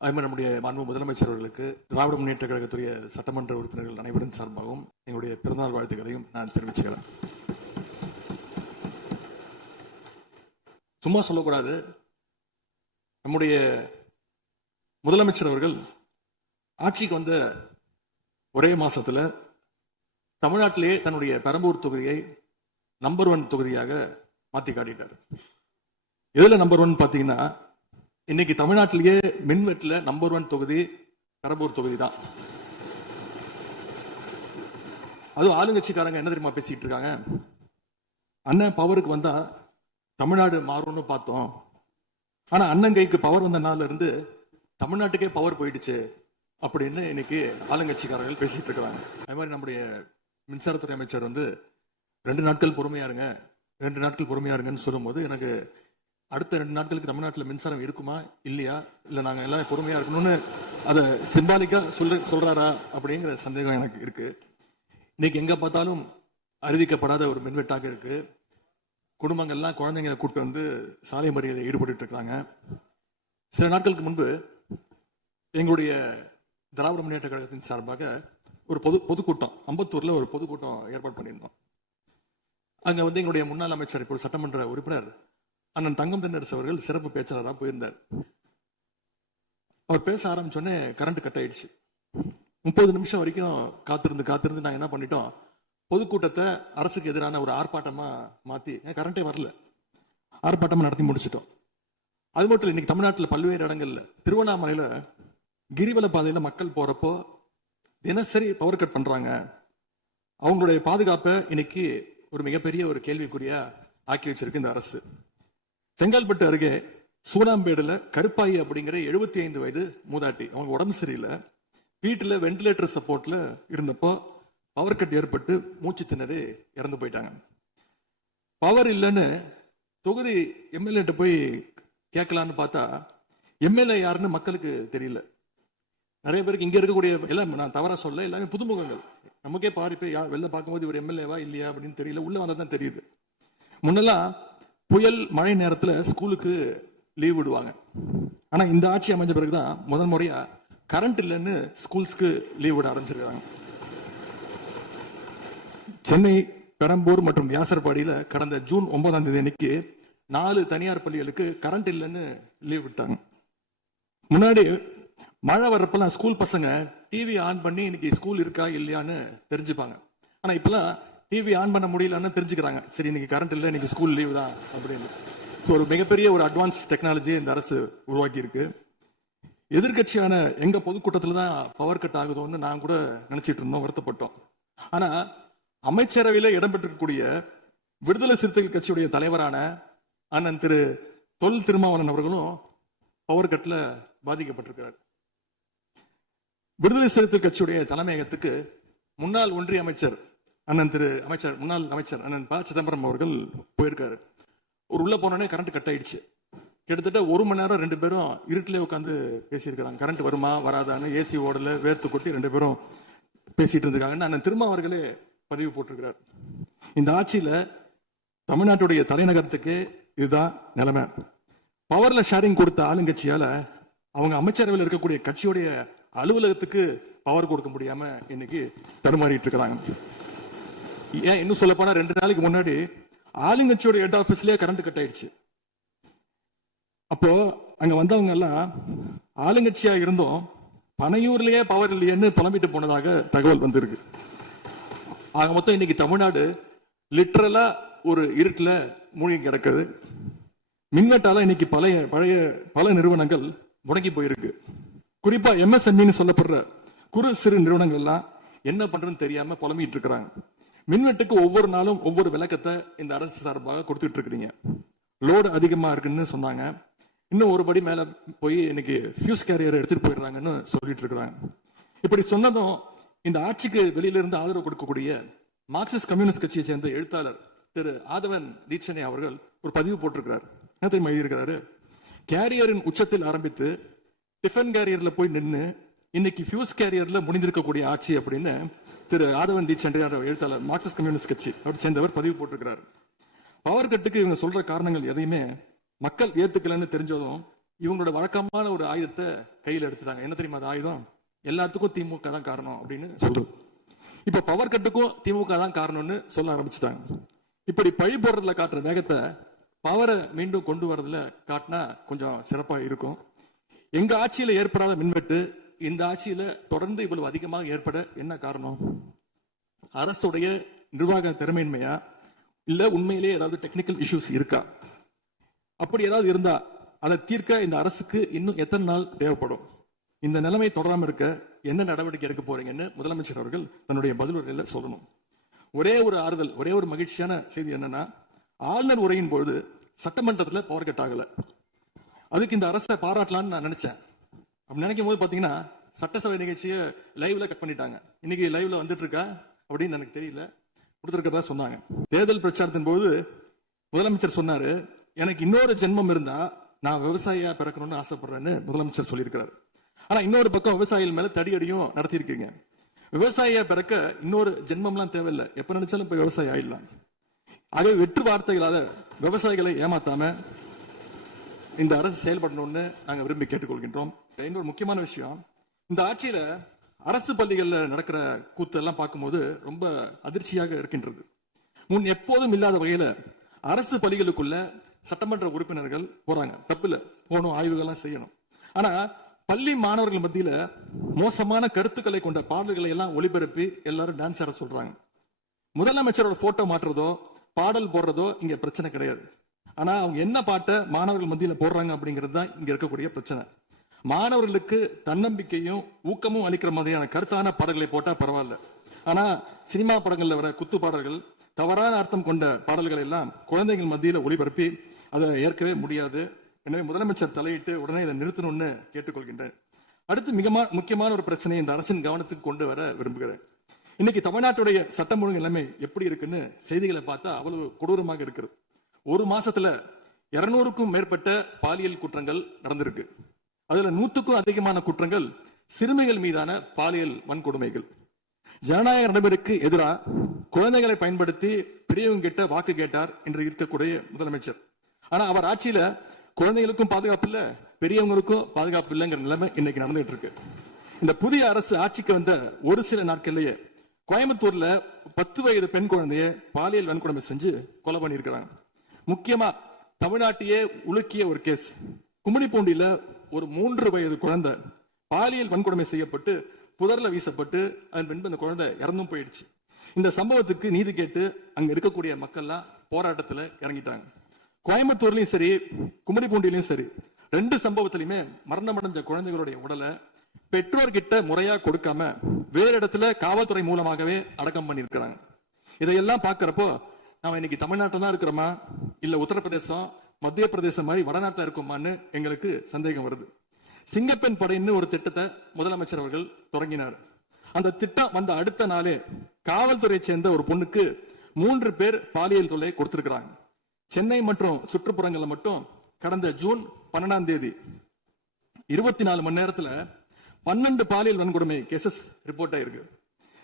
அதுமாதிரி நம்முடைய மாண்பு முதலமைச்சர் அவர்களுக்கு திராவிட முன்னேற்ற கழகத்துடைய சட்டமன்ற உறுப்பினர்கள் அனைவரின் சார்பாகவும் எங்களுடைய பிறந்தநாள் வாழ்த்துக்களையும் நான் தெரிவிச்சுக்கிறேன். சும்மா சொல்லக்கூடாது. நம்முடைய முதலமைச்சர் அவர்கள் ஆட்சிக்கு வந்த ஒரே மாசத்துல தமிழ்நாட்டிலேயே தன்னுடைய பெரம்பூர் தொகுதியை நம்பர் 1 தொகுதியாக மாற்றி காட்டிட்டார். எதுல நம்பர் 1 பாத்தீங்கன்னா, இன்னைக்கு தமிழ்நாட்டிலேயே மின்வெட்டுல நம்பர் 1 தொகுதி பெரம்பூர் தொகுதி தான். அதுவும் ஆளுங்கட்சிக்காரங்க என்ன தெரியுமா பேசிட்டு இருக்காங்க, அண்ணன் பவருக்கு வந்தா தமிழ்நாடு மாறும்னு பார்த்தோம், ஆனா அண்ணன் கைக்கு பவர் வந்த நாள்ல இருந்து தமிழ்நாட்டுக்கே பவர் போயிடுச்சு அப்படின்னு இன்னைக்கு ஆளுங்கட்சிக்காரர்கள் பேசிட்டு இருக்காங்க. அதே மாதிரி நம்முடைய மின்சாரத்துறை அமைச்சர் 2 நாட்கள் பொறுமையா இருங்க, 2 நாட்கள் பொறுமையா இருங்கன்னு சொல்லும்போது எனக்கு அடுத்த 2 நாட்களுக்கு தமிழ்நாட்டில் மின்சாரம் இருக்குமா இல்லையா, இல்லை நாங்கள் எல்லாம் பொறுமையா இருக்கணும்னு அதை சிம்பாலிக்கா சொல்றாரா அப்படிங்கிற சந்தேகம் எனக்கு இருக்கு. இன்னைக்கு எங்க பார்த்தாலும் அறிவிக்கப்படாத ஒரு மின்வெட்டாக இருக்கு. குடும்பங்கள்லாம் குழந்தைங்களை கூப்பிட்டு சாலை மறியலில் ஈடுபட்டு இருக்காங்க. சில நாட்களுக்கு முன்பு எங்களுடைய திராவிட முன்னேற்ற கழகத்தின் சார்பாக ஒரு பொதுக்கூட்டம் அம்பத்தூர்ல ஒரு பொதுக்கூட்டம் ஏற்பாடு பண்ணியிருந்தோம். அங்க எங்களுடைய முன்னாள் அமைச்சர் இப்போ சட்டமன்ற உறுப்பினர் அண்ணன் தங்கம் தென்னரசு அவர்கள் சிறப்பு பேச்சாளராக போயிருந்தார். அவர் பேச ஆரம்பிச்சோடனே கரண்ட் கட் ஆயிடுச்சு. 30 நிமிஷம் வரைக்கும் காத்திருந்து நாங்க என்ன பண்ணிட்டோம், பொதுக்கூட்டத்தை அரசுக்கு எதிரான ஒரு ஆர்ப்பாட்டமா மாத்தி, கரண்டே வரல, ஆர்ப்பாட்டமா நடத்தி முடிச்சிட்டோம். அது மட்டும் இன்னைக்கு தமிழ்நாட்டில் பல்வேறு இடங்கள்ல, திருவண்ணாமலையில கிரிவல பாதையில மக்கள் போறப்போ தினசரி பவர் கட் பண்றாங்க. அவங்களுடைய பாதுகாப்பை இன்னைக்கு ஒரு மிகப்பெரிய ஒரு கேள்விக்குறியா ஆக்கி வச்சிருக்கு இந்த அரசு. செங்கல்பட்டு அருகே சூனாம்பேடுல கருப்பாயி அப்படிங்கிற 75 வயது மூதாட்டி, அவங்க உடம்பு சரியில்லை, வீட்டுல வென்டிலேட்டர் சப்போர்ட்ல இருந்தப்போ பவர் கட் ஏற்பட்டு மூச்சு திணறி இறந்து போயிட்டாங்க. பவர் இல்லைன்னு தொகுதி எம்எல்ஏ போய் கேட்கலான்னு பார்த்தா எம்எல்ஏ யாருன்னு மக்களுக்கு தெரியல. நிறைய பேருக்கு இங்க இருக்கக்கூடிய எல்லாம், நான் தவறா சொல்ல, எல்லாமே புதுமுகங்கள். நமக்கே பாரிப்பே வெளில பார்க்கும்போது இவர் எம்எல்ஏவா இல்லையா அப்படின்னு தெரியல, உள்ள வந்தாதான் தெரியுது. முன்னெல்லாம் புயல் மழை நேரத்துல ஸ்கூலுக்கு லீவ் விடுவாங்க. ஆனா இந்த ஆட்சி அமைஞ்ச பிறகுதான் முதல் முறையா கரண்ட் இல்லைன்னு ஸ்கூல்ஸ்க்கு லீவ் விட ஆரம்பிச்சிருக்காங்க. சென்னை, பெரம்பூர் மற்றும் வியாசர்பாடியில கடந்த ஜூன் 9ஆம் தேதி அன்னைக்கு 4 தனியார் பள்ளிகளுக்கு கரண்ட் இல்லைன்னு லீவ் விட்டாங்க. முன்னாடி மழை வர்றப்பெல்லாம் ஸ்கூல் பசங்க டிவி ஆன் பண்ணி இன்னைக்கு ஸ்கூல் இருக்கா இல்லையான்னு தெரிஞ்சுப்பாங்க. ஆனா இப்பெல்லாம் டிவி ஆன் பண்ண முடியலன்னு தெரிஞ்சுக்கிறாங்க, சரி இன்னைக்கு கரண்ட் இல்லை, இன்னைக்கு ஸ்கூல் லீவ் தான் அப்படின்னு. ஒரு மிகப்பெரிய ஒரு அட்வான்ஸ் டெக்னாலஜியை இந்த அரசு உருவாக்கி இருக்கு. எதிர்கட்சியான எங்க பொதுக்கூட்டத்துல தான் பவர் கட் ஆகுதோன்னு நான் கூட நினைச்சிட்டு இருந்தோம், வருத்தப்பட்டோம். ஆனா அமைச்சரவையில இடம்பெற்றிருக்கக்கூடிய விடுதலை சிறுத்தைகள் கட்சியுடைய தலைவரான அண்ணன் திரு தொல் திருமாவளவன் அவர்களும் பவர் கட்ல பாதிக்கப்பட்டிருக்கிறார். விடுதலை சிறுத்தைகள் கட்சியுடைய தலைமையகத்துக்கு முன்னாள் ஒன்றிய அமைச்சர் முன்னாள் அமைச்சர் அண்ணன் ப சிதம்பரம் அவர்கள் போயிருக்காரு. ஒரு உள்ள போனோடனே கரண்ட் கட் ஆயிடுச்சு. கிட்டத்தட்ட 1 மணி நேரம் 2 பேரும் இருட்டிலே உட்காந்து பேசியிருக்கிறாங்க. கரண்ட் வருமா வராதான்னு ஏசி ஓடல, வேர்த்து கொட்டி 2 பேரும் பேசிட்டு இருந்திருக்காங்கன்னு அண்ணன் திருமா அவர்களே பதிவு போட்டிருக்கிறார். இந்த ஆட்சியில தமிழ்நாட்டுடைய தலைநகரத்துக்கு இதுதான் நிலைமை. பவர்ல ஷேரிங் கொடுத்த ஆளுங்கட்சியால அவங்க அமைச்சரவையில் இருக்கக்கூடிய கட்சியுடைய அலுவலகத்துக்கு பவர் கொடுக்க முடியாம இன்னைக்கு தடுமாறிட்டு இருக்கிறாங்க. ஏன் இன்னும் சொல்ல போனா 2 நாளைக்கு முன்னாடி ஆளுங்கட்சியோட ஹெட் ஆபீஸ்லயே கரண்ட் கட் ஆயிடுச்சு. அப்போ அங்க வந்தவங்க எல்லாம் ஆளுங்கட்சியா இருந்தும் பனையூர்லயே பவர் இல்லையேன்னு புலம்பிட்டு போனதாக தகவல் வந்திருக்கு. ஆக மொத்தம் இன்னைக்கு தமிழ்நாடு லிட்டரலா ஒரு இருட்டுல மூழ்கி கிடக்குது. மின்வெட்டால இன்னைக்கு பல நிறுவனங்கள் முடங்கி போயிருக்கு. குறிப்பா எம்எஸ்எம்இன்னு சொல்லப்படுற குறு சிறு நிறுவனங்கள் எல்லாம் என்ன பண்றதுன்னு தெரியாம புலம்பிட்டு இருக்கிறாங்க. மின்வெட்டுக்கு ஒவ்வொரு நாளும் ஒவ்வொரு விளக்கத்தை இந்த அரசு சார்பாக கொடுத்துட்டு இருக்கிறீங்க. லோடு அதிகமா இருக்குன்னு சொன்னாங்க, இன்னும் ஒரு படி மேல போய் இன்னைக்கு ஃபியூஸ் கேரியர் எடுத்துட்டு போயிடுறாங்கன்னு சொல்லிட்டு இருக்கிறாங்க. இப்படி சொன்னதும் இந்த ஆட்சிக்கு வெளியில இருந்து ஆதரவு கொடுக்கக்கூடிய மார்க்சிஸ்ட் கம்யூனிஸ்ட் கட்சியை சேர்ந்த எழுத்தாளர் திரு ஆதவன் தீட்சணை அவர்கள் ஒரு பதிவு போட்டிருக்கிறார். என்ன தெரியுமா எழுதியிருக்கிறாரு, கேரியரின் உச்சத்தில் ஆரம்பித்து டிஃபன் கேரியர்ல போய் நின்று இன்னைக்கு ஃபியூஸ் கேரியர்ல முடிந்திருக்கக்கூடிய ஆட்சி அப்படின்னு திரு ஆதவன் தீட்சணை எழுத்தாளர் மார்க்சிஸ்ட் கம்யூனிஸ்ட் கட்சி அவர் சேர்ந்தவர் பதிவு போட்டிருக்கிறார். பவர் கட்டுக்கு இவங்க சொல்ற காரணங்கள் எதையுமே மக்கள் ஏத்துக்கலன்னு தெரிஞ்சதும் இவங்களோட வழக்கமான ஒரு ஆயுதத்தை கையில் எடுத்துட்டாங்க. என்ன தெரியுமா அது ஆயுதம்? எல்லாத்துக்கும் திமுக தான் காரணம் அப்படின்னு சொல்றது. இப்ப பவர் கட்டுக்கும் திமுக தான் காரணம்னு சொல்ல ஆரம்பிச்சுட்டாங்க. இப்படி பழி போடுறதுல காட்டுற வேகத்தை பவரை மீண்டும் கொண்டு வரதுல காட்டினா கொஞ்சம் சிறப்பா இருக்கும். எங்க ஆட்சியில ஏற்படாத மின்வெட்டு இந்த ஆட்சியில தொடர்ந்து இவ்வளவு அதிகமாக ஏற்பட என்ன காரணம்? அரசுடைய நிர்வாக திறமையின்மையா, இல்ல உண்மையிலேயே ஏதாவது டெக்னிக்கல் இஷ்யூஸ் இருக்கா? அப்படி ஏதாவது இருந்தா அதை தீர்க்க இந்த அரசுக்கு இன்னும் எத்தனை நாள் தேவைப்படும்? இந்த நிலைமை தொடராம இருக்க என்ன நடவடிக்கை எடுக்க போறீங்கன்னு முதலமைச்சர் அவர்கள் தன்னுடைய பதிலுரையில சொல்லணும். ஒரே ஒரு ஆறுதல், ஒரே ஒரு மகிழ்ச்சியான செய்தி என்னன்னா, ஆளுநர் உரையின் பொழுது சட்டமன்றத்தில் பவர் கட் ஆகல. அதுக்கு இந்த அரசை பாராட்டலாம்னு நான் நினைச்சேன். அப்படி நினைக்கும் போது பாத்தீங்கன்னா சட்டசபை நிகழ்ச்சியை லைவ்ல கட் பண்ணிட்டாங்க. இன்னைக்கு லைவ்ல வந்துட்டு இருக்கா அப்படின்னு எனக்கு தெரியல, கொடுத்திருக்கிறதா சொன்னாங்க. தேர்தல் பிரச்சாரத்தின் போது முதலமைச்சர் சொன்னாரு, எனக்கு இன்னொரு ஜென்மம் இருந்தா நான் விவசாயியா பிறக்கணும்னு ஆசைப்படுறேன்னு முதலமைச்சர் சொல்லியிருக்கிறார். ஆனா இன்னொரு பக்கம் விவசாயிகள் மேல தடியடியும் நடத்தியிருக்கீங்க. விவசாயியா பிறக்க இன்னொரு ஜென்மம்லாம் தேவையில்லை, எப்ப நினைச்சாலும் இப்ப விவசாயி ஆயிடலாம். ஆகவே வெற்று வார்த்தைகளால விவசாயிகளை ஏமாத்தாம இந்த அரசு செயல்படணும்னு நாங்க விரும்பி கேட்டுக்கொள்கின்றோம். இன்னொரு முக்கியமான விஷயம், இந்த ஆட்சியில அரசு பள்ளிகள்ல நடக்கிற கூத்து எல்லாம் பார்க்கும்போது ரொம்ப அதிர்ச்சியாக இருக்கின்றது. முன் எப்போதும் இல்லாத வகையில அரசு பள்ளிகளுக்குள்ள சட்டமன்ற உறுப்பினர்கள் போறாங்க. தப்புல போகணும், ஆய்வுகள்லாம் செய்யணும். ஆனா பள்ளி மாணவர்கள் மத்தியில மோசமான கருத்துக்களை கொண்ட பாடல்களை எல்லாம் ஒளிபரப்பி எல்லாரும் டான்ஸ் ஆட சொல்றாங்க. முதலமைச்சரோட போட்டோ மாற்றுறதோ பாடல் போடுறதோ இங்க பிரச்சனை கிடையாது. ஆனா அவங்க என்ன பாட்டை மாணவர்கள் மத்தியில போடுறாங்க அப்படிங்கிறது தான் இங்க இருக்கக்கூடிய பிரச்சனை. மாணவர்களுக்கு தன்னம்பிக்கையும் ஊக்கமும் அளிக்கிற மாதிரியான கருத்தான பாடல்களை போட்டா பரவாயில்ல. ஆனா சினிமா படங்கள்ல வர குத்து பாடல்கள், தவறான அர்த்தம் கொண்ட பாடல்கள் எல்லாம் குழந்தைகள் மத்தியில ஒளிபரப்பி அதை ஏற்கவே முடியாது. எனவே முதலமைச்சர் தலையிட்டு உடனே இதை நிறுத்தணும்னு கேட்டுக்கொள்கின்றேன். அடுத்து மிக முக்கியமான ஒரு பிரச்சனையை இந்த அரசின் கவனத்துக்கு கொண்டு வர விரும்புகிறேன். இன்னைக்கு தமிழ்நாட்டுடைய சட்டம் ஒழுங்கு நிலைமை எப்படி இருக்குன்னு செய்திகளை பார்த்தா அவ்வளவு கொடூரமாக இருக்கிறது. ஒரு மாசத்துல 200க்கும் மேற்பட்ட பாலியல் குற்றங்கள் நடந்திருக்கு. அதுல 100க்கும் அதிகமான குற்றங்கள் சிறுமிகள் மீதான பாலியல் வன்கொடுமைகள். ஜனநாயக நடைமுறைக்கு எதிராக குழந்தைகளை பயன்படுத்தி பெரியவங்க கிட்ட வாக்கு கேட்டார் என்று இருக்கக்கூடிய முதலமைச்சர். ஆனா அவர் ஆட்சியில குழந்தைகளுக்கும் பாதுகாப்பு இல்ல, பெரியவங்களுக்கும் பாதுகாப்பு இல்லைங்கிற நிலைமை இன்னைக்கு நடந்துட்டு இருக்கு. இந்த புதிய அரசு ஆட்சிக்கு வந்த ஒரு சில நாட்கள்லயே கோயம்புத்தூர்ல 10 வயது பெண் குழந்தைய பாலியல் வன்கொடுமை செஞ்சு கொலை பண்ணியிருக்கிறாங்க. முக்கியமா தமிழ்நாட்டையே உலுக்கிய ஒரு கேஸ், கும்மிடிப்பூண்டியில ஒரு 3 வயது குழந்தை பாலியல் வன்கொடுமை செய்யப்பட்டு புதர்ல வீசப்பட்டு அதன் பின்பு அந்த குழந்தை இறந்தும் போயிடுச்சு. இந்த சம்பவத்துக்கு நீதி கேட்டு அங்க இருக்கக்கூடிய மக்கள்லாம் போராட்டத்துல இறங்கிட்டாங்க. கோயம்புத்தூர்லயும் சரி, கும்மிடிப்பூண்டியிலும் சரி, 2 சம்பவத்திலுமே மரணமடைஞ்ச குழந்தைகளுடைய உடலை பெற்றோர்கிட்ட முறையா கொடுக்காம வேற இடத்துல காவல்துறை மூலமாகவே அடக்கம் பண்ணிருக்கிறாங்க. இதையெல்லாம் பாக்குறப்போ நாம இன்னைக்கு தமிழ்நாட்டில் தான் இருக்கிறோமா, இல்ல உத்தரப்பிரதேசம், மத்திய பிரதேசம் மாதிரி வடநாட்டில் இருக்குமான்னு எங்களுக்கு சந்தேகம் வருது. சிங்கப்பெண் படைன்னு ஒரு திட்டத்தை முதலமைச்சர் அவர்கள் தொடங்கினார். அந்த திட்டம் வந்த அடுத்த நாளே காவல்துறையை சேர்ந்த ஒரு பொண்ணுக்கு 3 பேர் பாலியல் தொல்லை கொடுத்திருக்கிறாங்க. சென்னை மற்றும் சுற்றுப்புறங்கள்ல மட்டும் கடந்த ஜூன் 12ஆம் தேதி 24 மணி நேரத்துல 12 பாலியல் வன்கொடுமை கேசஸ் ரிப்போர்ட் ஆயிருக்கு.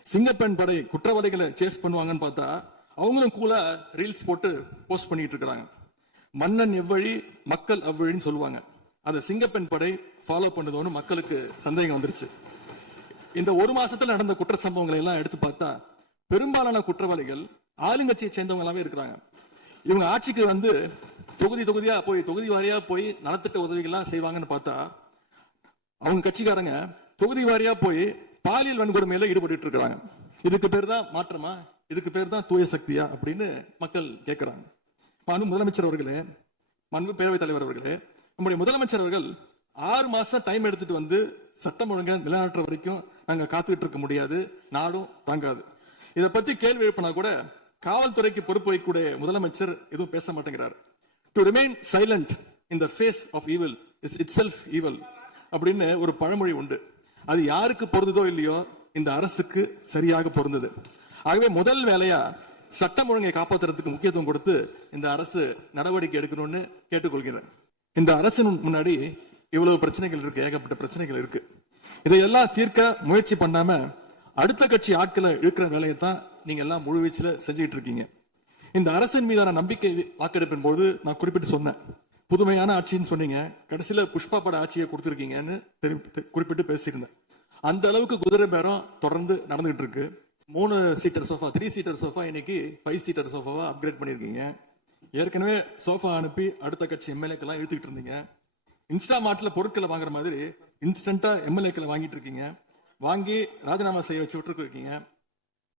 சிங்கப்பெண் படை குற்றவாளிகளை சேஸ் பண்ணுவாங்கன்னு பார்த்தா அவங்களும் கூட ரீல்ஸ் போட்டு போஸ்ட் பண்ணிட்டு இருக்காங்க. மன்னன் எவ்வழி மக்கள் அவ்வழின்னு சொல்லுவாங்க. அதை சிங்கப்பெண் படை ஃபாலோ பண்ணுதோன்னு மக்களுக்கு சந்தேகம் வந்துருச்சு. இந்த ஒரு மாசத்துல நடந்த குற்ற சம்பவங்களை எல்லாம் எடுத்து பார்த்தா பெரும்பாலான குற்றவாளிகள் ஆளுங்கட்சியை சேர்ந்தவங்களாவே இருக்கிறாங்க. இவங்க ஆட்சிக்கு வந்து தொகுதியா போய் தொகுதி வாரியா போய் நலத்திட்ட உதவிகள்லாம் செய்வாங்கன்னு பார்த்தா அவங்க கட்சிக்காரங்க தொகுதி வாரியா போய் பாலியல் வன்கொடுமையில ஈடுபட்டு இருக்காங்க. இதுக்கு பேர் தான் மாற்றமா, இதுக்கு பேர் தான் தூய சக்தியா அப்படின்னு மக்கள் கேட்கிறாங்க. முதலமைச்சர் அவர்களே, பேரவைத் தலைவர் அவர்களே, நம்முடைய முதலமைச்சர் அவர்கள் 6 மாசம் டைம் எடுத்துட்டு வந்து சட்டம் ஒழுங்கை நிலைநாட்டுற வரைக்கும் நாங்க காத்துக்கிட்டு இருக்க முடியாது, நாடும் தாங்காது. இதை பத்தி கேள்வி எழுப்பினா கூட காவல்துறைக்கு பொறுப்பு வைக்கக்கூடிய முதலமைச்சர் எதுவும் பேச மாட்டேங்கிறார். To remain silent in the face of evil is itself evil அப்படின்னு ஒரு பழமொழி உண்டு. அது யாருக்கு பொருந்ததோ இல்லையோ இந்த அரசுக்கு சரியாக பொருந்தது. ஆகவே முதல் வேலையா சட்டம் ஒழுங்கை காப்பாற்றுறதுக்கு முக்கியத்துவம் கொடுத்து இந்த அரசு நடவடிக்கை எடுக்கணும்னு கேட்டுக்கொள்கிறேன். இந்த அரசின் முன்னாடி இவ்வளவு பிரச்சனைகள் இருக்கு, ஏகப்பட்ட பிரச்சனைகள் இருக்கு. இதையெல்லாம் தீர்க்க முயற்சி பண்ணாம அடுத்த கட்சி ஆட்களை இழுக்கிற வேலையை தான் நீங்க எல்லாம் முழுவீச்சில் செஞ்சுட்டு இருக்கீங்க. இந்த அரசின் மீதான நம்பிக்கை வாக்கெடுப்பின் போது நான் குறிப்பிட்டு சொன்னேன், புதுமையான ஆட்சின்னு சொன்னீங்க, கடைசியில புஷ்பா பட ஆட்சியை கொடுத்துருக்கீங்கன்னு குறிப்பிட்டு பேசியிருந்தேன். அந்த அளவுக்கு குதிரை பேரம் தொடர்ந்து நடந்துகிட்டு இருக்கு. 3 சீட்டர் சோஃபா 3 சீட்டர் சோஃபா இன்னைக்கு 5 சீட்டர் சோஃபாவா அப்கிரேட் பண்ணிருக்கீங்க. ஏற்கனவே சோஃபா அனுப்பி அடுத்த கட்சி எம்எல்ஏக்கெல்லாம் இழுத்துக்கிட்டு இருந்தீங்க. இன்ஸ்டாமார்ட்ல பொருட்களை வாங்குற மாதிரி இன்ஸ்டன்டா எம்எல்ஏக்களை வாங்கிட்டு இருக்கீங்க. வாங்கி ராஜினாமா செய்ய வச்சு விட்டுருக்கீங்க.